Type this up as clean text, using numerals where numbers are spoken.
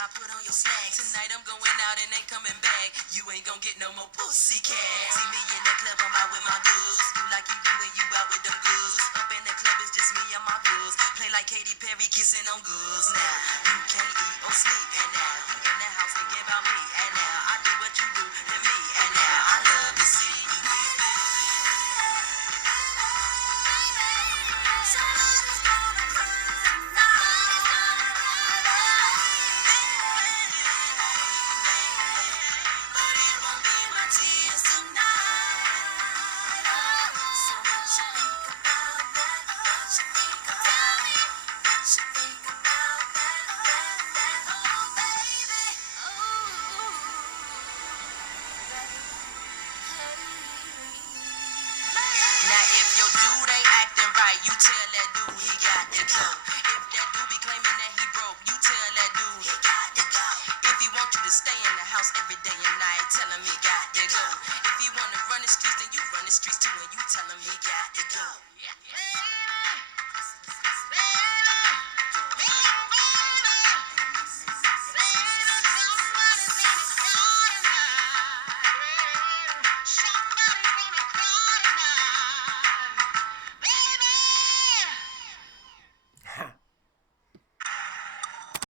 I put on your slacks. Tonight I'm going out and ain't coming back. You ain't gon' get no more pussy cat. See me in the club, I'm out with my dudes. Do like you do when you out with them goods. Up in the club, it's just me and my goods. Play like Katy Perry kissing on goods. Now you can't eat or sleep. And now you in the house thinking about me. And now I do what you do to me. And now I love to see you weep. Somebody's gonna cry tonight. But it won't be my tears tonight. So what you think about that? What you think about me? What you think about that? Oh, baby. Now if your dude ain't acting right, you tell that dude he got to go. If that dude be claiming that he broke, you tell that dude he got to go. If he want you to stay in the house every day and night, tell him he got to go. If he wanna run the streets, then you run the streets too, and you tell him he got to go.